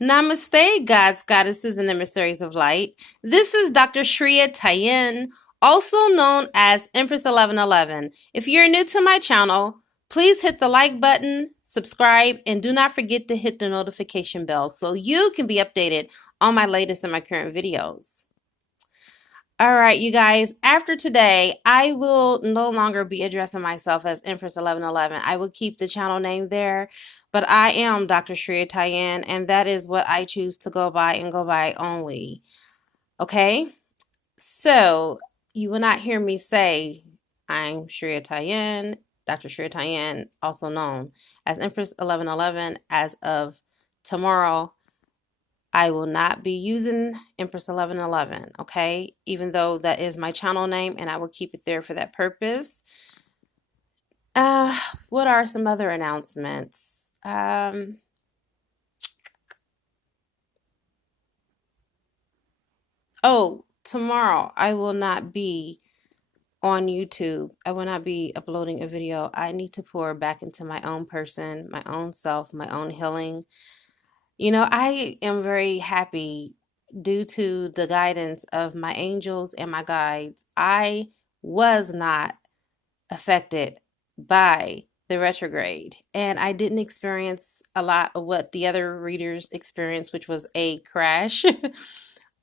Namaste, gods, goddesses, and emissaries of light. This is Dr. Shreya Tayen, also known as Empress 1111. If you're new to my channel, please hit the like button, subscribe, and do not forget to hit the notification bell so you can be updated on my latest and my current videos. All right, you guys, after today, I will no longer be addressing myself as Empress 1111. I will keep the channel name there, but I am Dr. Shreya Tayen, and that is what I choose to go by and go by only. Okay? So, you will not hear me say, I'm Shreya Tayen, Dr. Shreya Tayen, also known as Empress 1111 as of tomorrow. I will not be using Empress 1111, okay? Even though that is my channel name and I will keep it there for that purpose. What are some other announcements? Oh, tomorrow I will not be on YouTube. I will not be uploading a video. I need to pour back into my own person, my own self, my own healing. You know, I am very happy due to the guidance of my angels and my guides. I was not affected by the retrograde, and I didn't experience a lot of what the other readers experienced, which was a crash.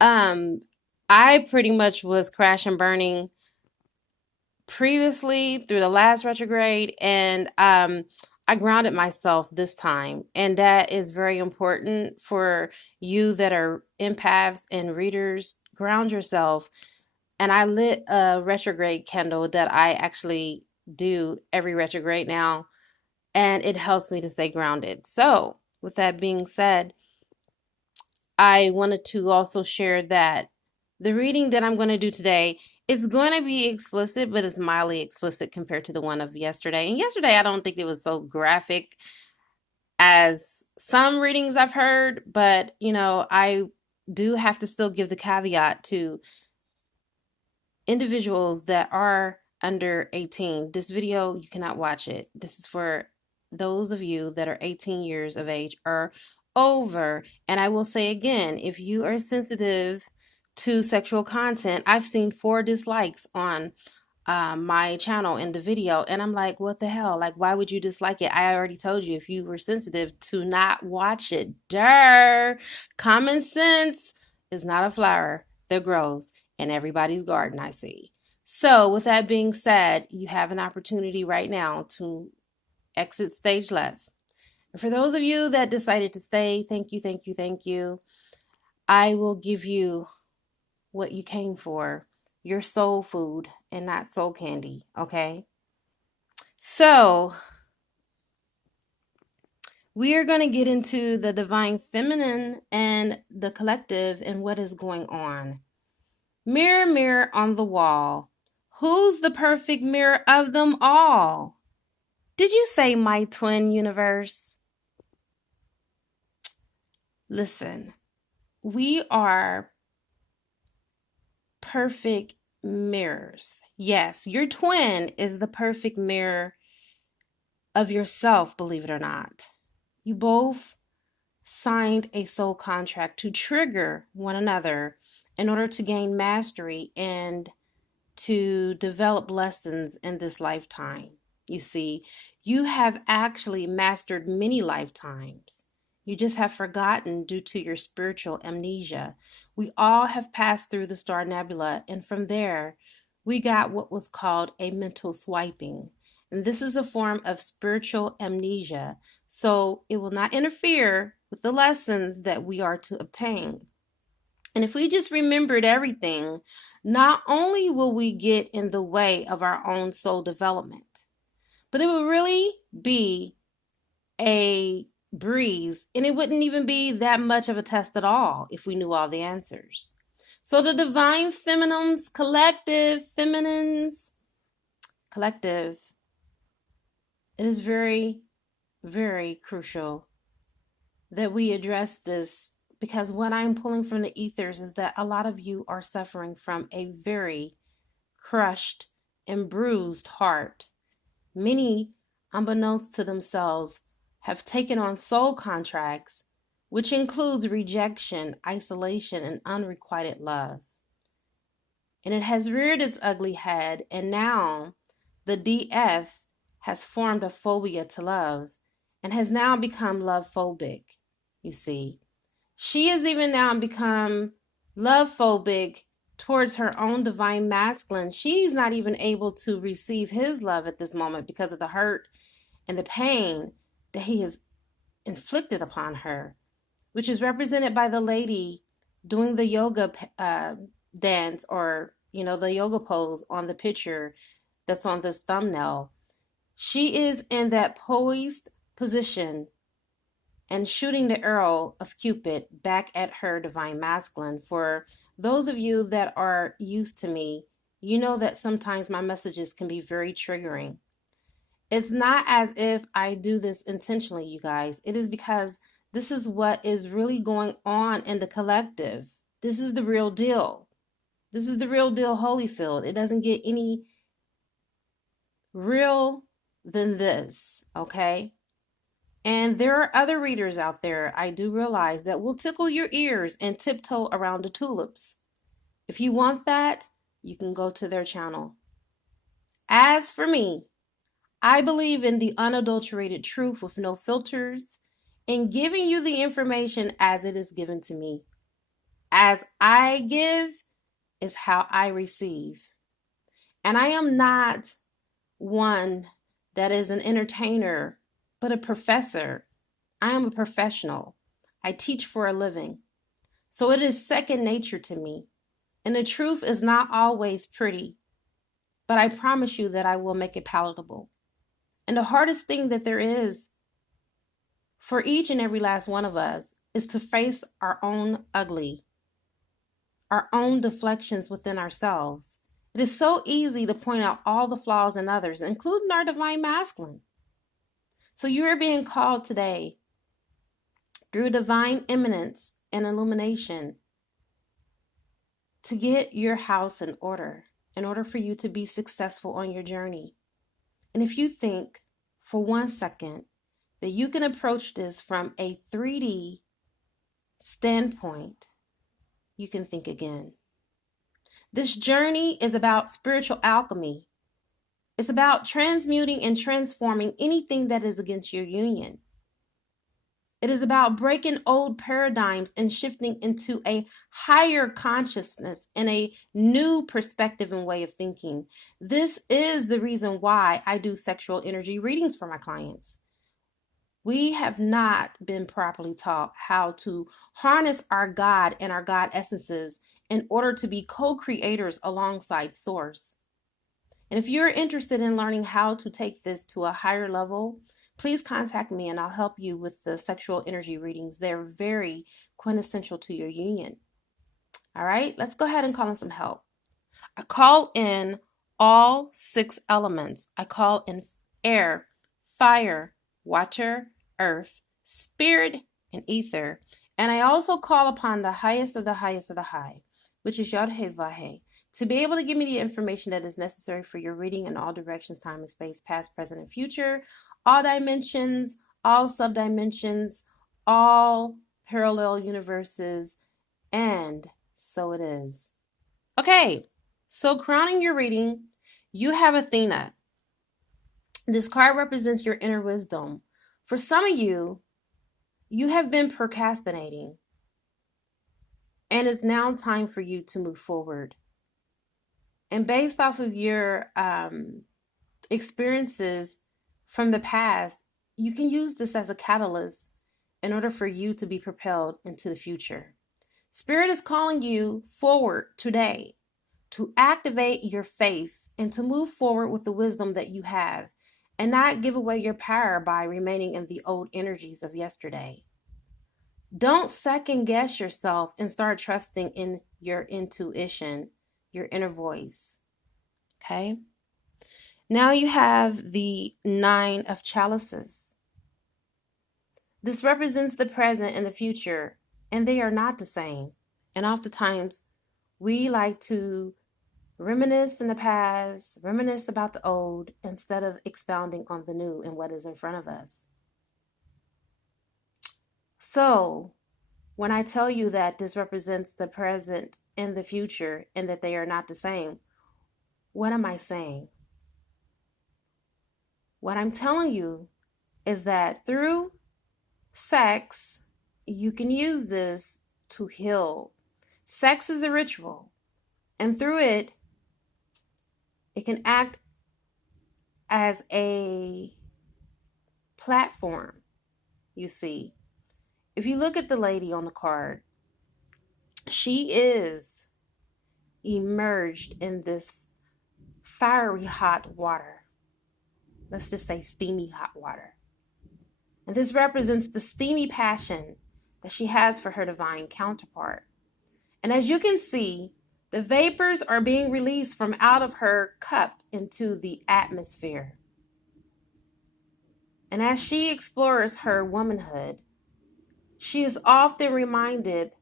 I pretty much was crash and burning previously through the last retrograde, and I grounded myself this time, and that is very important for you that are empaths and readers. Ground yourself. And I lit a retrograde candle that I actually do every retrograde now, and it helps me to stay grounded. So with that being said, I wanted to also share that the reading that I'm going to do today is going to be explicit, but it's mildly explicit compared to the one of yesterday. And yesterday, I don't think it was so graphic as some readings I've heard, but you know, I do have to still give the caveat to individuals that are under 18. This video, you cannot watch it. This is for those of you that are 18 years of age or over. And I will say again, if you are sensitive to sexual content, I've seen 4 dislikes on my channel in the video, and I'm like, what the hell? Like, why would you dislike it? I already told you if you were sensitive to not watch it. Durr. Common sense is not a flower that grows in everybody's garden, I see. So with that being said, you have an opportunity right now to exit stage left. And for those of you that decided to stay, thank you, thank you, thank you. I will give you what you came for, your soul food and not soul candy, okay? So we are going to get into the divine feminine and the collective and what is going on. Mirror, mirror on the wall, who's the perfect mirror of them all? Did you say my twin universe? Listen, we are perfect mirrors. Yes, your twin is the perfect mirror of yourself, believe it or not. You both signed a soul contract to trigger one another in order to gain mastery and to develop lessons in this lifetime. You see, you have actually mastered many lifetimes. You just have forgotten due to your spiritual amnesia. We all have passed through the star nebula, and from there, we got what was called a mental swiping. And this is a form of spiritual amnesia, so it will not interfere with the lessons that we are to obtain. And if we just remembered everything, not only will we get in the way of our own soul development, but it will really be a breeze, and it wouldn't even be that much of a test at all if we knew all the answers. So the divine feminines collective, it is very, very crucial that we address this, because what I'm pulling from the ethers is that a lot of you are suffering from a very crushed and bruised heart. Many, unbeknownst to themselves, have taken on soul contracts which includes rejection, isolation, and unrequited love. And it has reared its ugly head, and now the DF has formed a phobia to love and has now become love phobic, you see. She has even now become love phobic towards her own divine masculine. She's not even able to receive his love at this moment because of the hurt and the pain that he has inflicted upon her, which is represented by the lady doing the yoga dance, or the yoga pose on the picture that's on this thumbnail. She is in that poised position and shooting the arrow of Cupid back at her divine masculine. For those of you that are used to me, you know that sometimes my messages can be very triggering. It's not as if I do this intentionally, you guys. It is because this is what is really going on in the collective. This is the real deal. This is the real deal, Holyfield. It doesn't get any real than this, okay? And there are other readers out there, I do realize, that will tickle your ears and tiptoe around the tulips. If you want that, you can go to their channel. As for me, I believe in the unadulterated truth with no filters, in giving you the information as it is given to me. As I give is how I receive. And I am not one that is an entertainer, but a professor. I am a professional. I teach for a living. So it is second nature to me. And the truth is not always pretty, but I promise you that I will make it palatable. And the hardest thing that there is for each and every last one of us is to face our own ugly, our own deflections within ourselves. It is so easy to point out all the flaws in others, including our divine masculine. So you are being called today through divine eminence and illumination to get your house in order for you to be successful on your journey. And if you think for 1 second that you can approach this from a 3D standpoint, you can think again. This journey is about spiritual alchemy. It's about transmuting and transforming anything that is against your union. It is about breaking old paradigms and shifting into a higher consciousness and a new perspective and way of thinking. This is the reason why I do sexual energy readings for my clients. We have not been properly taught how to harness our God and our God essences in order to be co-creators alongside Source. And if you're interested in learning how to take this to a higher level, please contact me and I'll help you with the sexual energy readings. They're very quintessential to your union. All right, let's go ahead and call in some help. I call in all 6 elements. I call in air, fire, water, earth, spirit, and ether. And I also call upon the highest of the highest of the high, which is Yod-Heh-Vah-Heh, to be able to give me the information that is necessary for your reading in all directions, time and space, past, present, and future, all dimensions, all subdimensions, all parallel universes, and so it is. Okay, so crowning your reading, you have Athena. This card represents your inner wisdom. For some of you, you have been procrastinating, and it's now time for you to move forward. And based off of your experiences from the past, you can use this as a catalyst in order for you to be propelled into the future. Spirit is calling you forward today to activate your faith and to move forward with the wisdom that you have and not give away your power by remaining in the old energies of yesterday. Don't second guess yourself and start trusting in your intuition, your inner voice. Okay? Now you have the 9 of chalices. This represents the present and the future, and they are not the same. And oftentimes, we like to reminisce in the past, reminisce about the old, instead of expounding on the new and what is in front of us. So, when I tell you that this represents the present and the future and that they are not the same, what am I saying? What I'm telling you is that through sex, you can use this to heal. Sex is a ritual, and through it, it can act as a platform, you see. If you look at the lady on the card, she is immersed in this fiery hot water. Let's just say steamy hot water. And this represents the steamy passion that she has for her divine counterpart. And as you can see, the vapors are being released from out of her cup into the atmosphere. And as she explores her womanhood, she is often reminded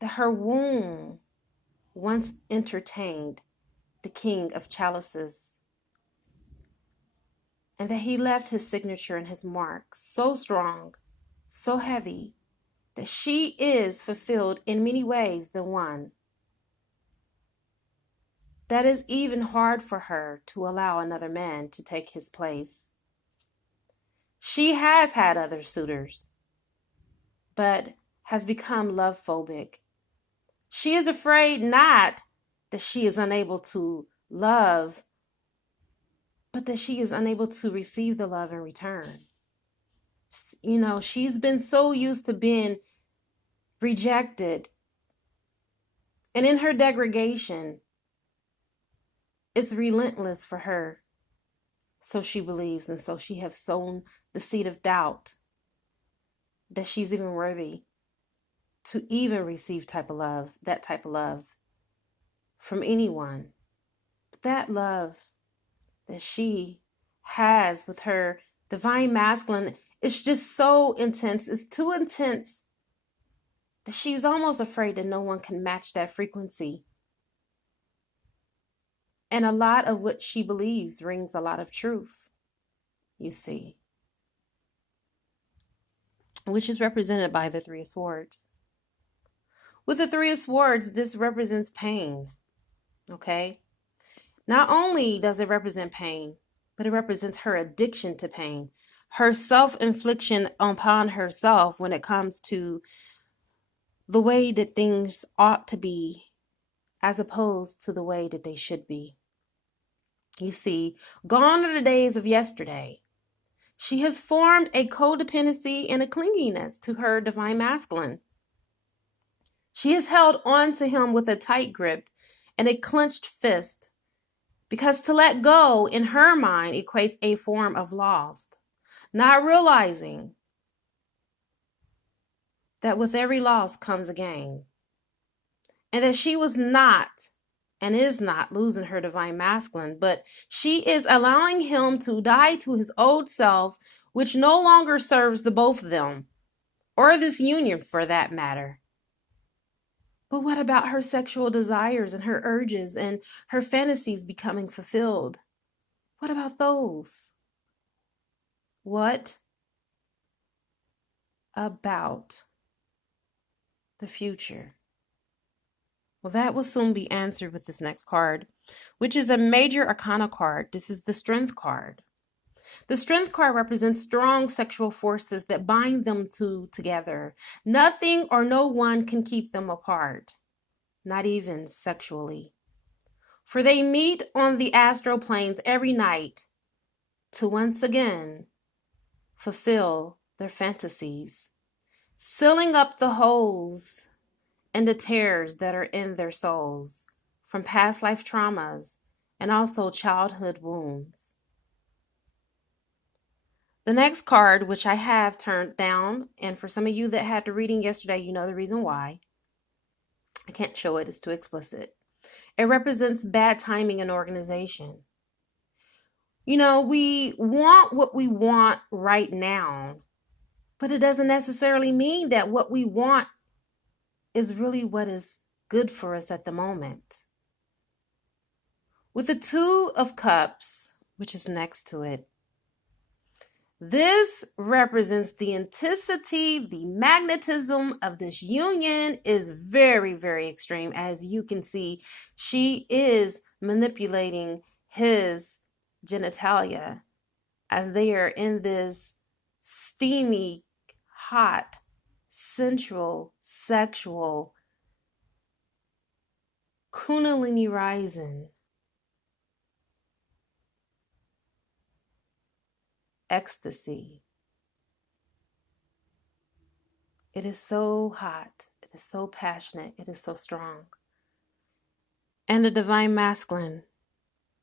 that her womb once entertained the king of chalices, and that he left his signature and his mark so strong, so heavy, that she is fulfilled in many ways than one. That is even hard for her to allow another man to take his place. She has had other suitors, but has become love phobic. She is afraid not that she is unable to love, but that she is unable to receive the love in return. You know, she's been so used to being rejected. And in her degradation, it's relentless for her. So she believes, and so she has sown the seed of doubt that she's even worthy to even receive that type of love from anyone. But that love that she has with her divine masculine is just so intense. It's too intense that she's almost afraid that no one can match that frequency. And a lot of what she believes rings a lot of truth, you see, which is represented by the Three of Swords. With the Three of Swords, this represents pain, okay? Not only does it represent pain, but it represents her addiction to pain, her self-infliction upon herself when it comes to the way that things ought to be as opposed to the way that they should be. You see, gone are the days of yesterday. She has formed a codependency and a clinginess to her divine masculine. She has held on to him with a tight grip and a clenched fist, because to let go in her mind equates a form of loss, not realizing that with every loss comes a gain, and that she was not and is not losing her divine masculine, but she is allowing him to die to his old self, which no longer serves the both of them, or this union for that matter. But what about her sexual desires and her urges and her fantasies becoming fulfilled? What about those? What about the future? Well, that will soon be answered with this next card, which is a major arcana card. This is the Strength card. The Strength card represents strong sexual forces that bind them two together. Nothing or no one can keep them apart, not even sexually. For they meet on the astral planes every night to once again fulfill their fantasies, sealing up the holes and the tears that are in their souls from past life traumas and also childhood wounds. The next card, which I have turned down, and for some of you that had the reading yesterday, you know the reason why. I can't show it, it's too explicit. It represents bad timing and organization. You know, we want what we want right now, but it doesn't necessarily mean that what we want is really what is good for us at the moment. With the Two of Cups, which is next to it, This represents the intensity, the magnetism of this union is very, very extreme. As you can see, she is manipulating his genitalia as they are in this steamy, hot, sensual, sexual, Kundalini rising ecstasy. It is so hot. It is so passionate. It is so strong. And the divine masculine,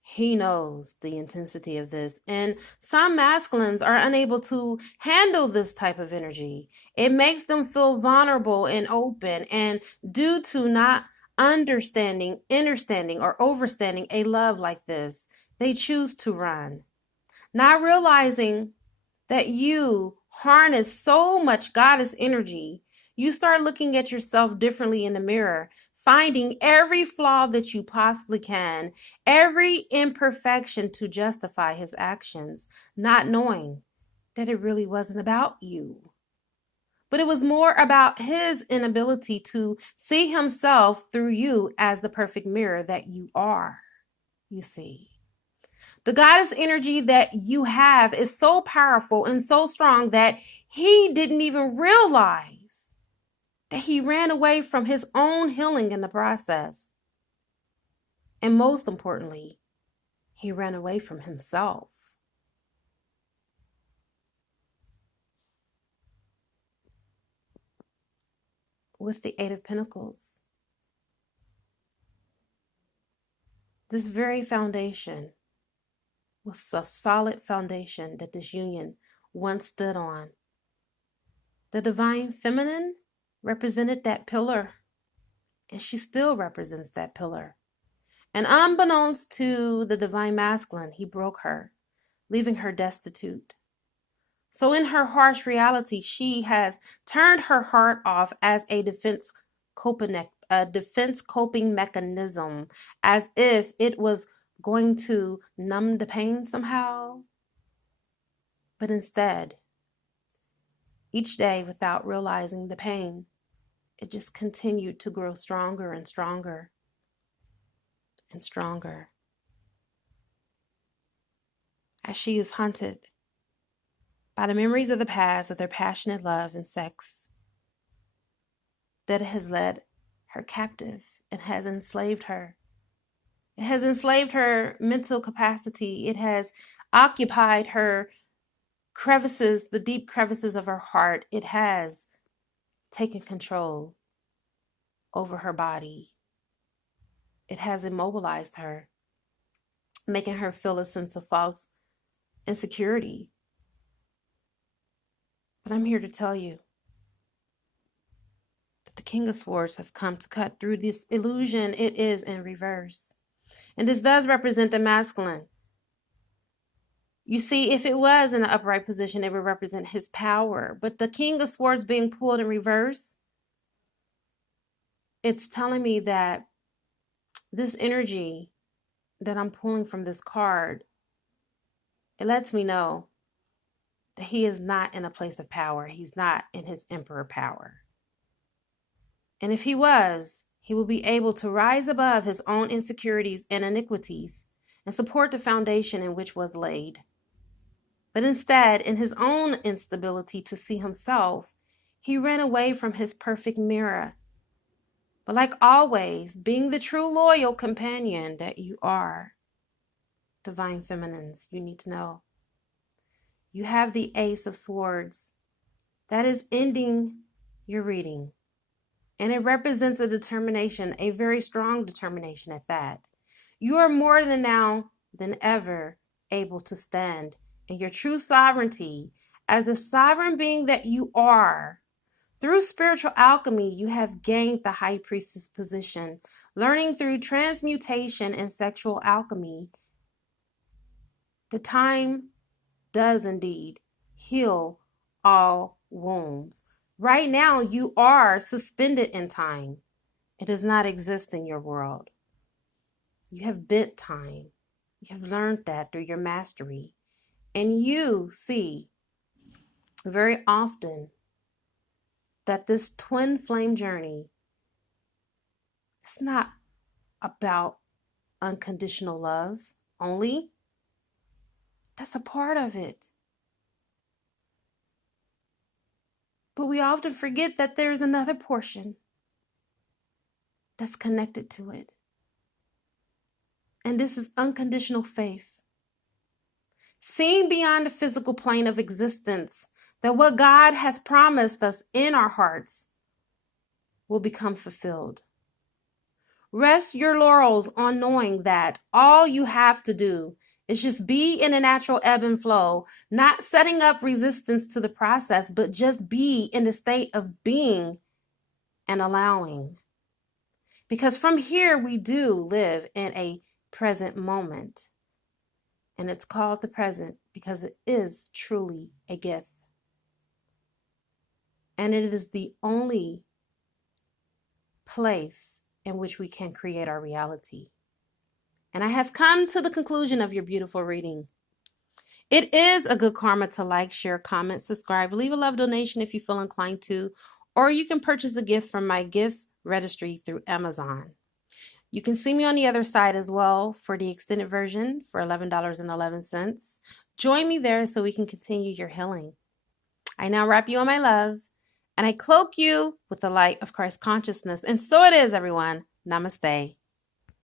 he knows the intensity of this. And some masculines are unable to handle this type of energy. It makes them feel vulnerable and open. And due to not understanding, understanding, or overstanding a love like this, they choose to run. Not realizing that you harness so much goddess energy, you start looking at yourself differently in the mirror, finding every flaw that you possibly can, every imperfection to justify his actions, not knowing that it really wasn't about you. But it was more about his inability to see himself through you as the perfect mirror that you are, you see. The goddess energy that you have is so powerful and so strong that he didn't even realize that he ran away from his own healing in the process. And most importantly, he ran away from himself. With the Eight of Pentacles, this very foundation was a solid foundation that this union once stood on. The divine feminine represented that pillar, and she still represents that pillar. And unbeknownst to the divine masculine, he broke her, leaving her destitute. So in her harsh reality, she has turned her heart off as a defense coping mechanism, as if it was going to numb the pain somehow. But instead, each day, without realizing the pain, it just continued to grow stronger and stronger and stronger. As she is haunted by the memories of the past of their passionate love and sex, that has led her captive and has enslaved her. It has enslaved her mental capacity. It has occupied her crevices, the deep crevices of her heart. It has taken control over her body. It has immobilized her, making her feel a sense of false insecurity. But I'm here to tell you that the King of Swords have come to cut through this illusion. It is in reverse. And this does represent the masculine. You see, if it was in an upright position, it would represent his power. But the King of Swords being pulled in reverse, it's telling me that this energy that I'm pulling from this card, it lets me know that he is not in a place of power. He's not in his emperor power. And if he was, he will be able to rise above his own insecurities and iniquities and support the foundation in which was laid. But instead, in his own instability to see himself, he ran away from his perfect mirror. But like always, being the true loyal companion that you are, divine feminines, you need to know. You have the Ace of Swords. That is ending your reading. And it represents a determination, a very strong determination at that. You are more than now than ever able to stand in your true sovereignty as the sovereign being that you are. Through spiritual alchemy, you have gained the high priestess position, learning through transmutation and sexual alchemy. The time does indeed heal all wounds. Right now, you are suspended in time. It does not exist in your world. You have bent time. You have learned that through your mastery. And you see very often that this twin flame journey, it's not about unconditional love only. That's a part of it. But we often forget that there's another portion that's connected to it. And this is unconditional faith. Seeing beyond the physical plane of existence that what God has promised us in our hearts will become fulfilled. Rest your laurels on knowing that all you have to do is just be in a natural ebb and flow, not setting up resistance to the process, but just be in the state of being and allowing. Because from here, we do live in a present moment. And it's called the present because it is truly a gift. And it is the only place in which we can create our reality. And I have come to the conclusion of your beautiful reading. It is a good karma to like, share, comment, subscribe, leave a love donation if you feel inclined to, or you can purchase a gift from my gift registry through Amazon. You can see me on the other side as well for the extended version for $11.11. Join me there so we can continue your healing. I now wrap you in my love, and I cloak you with the light of Christ consciousness. And so it is, everyone. Namaste.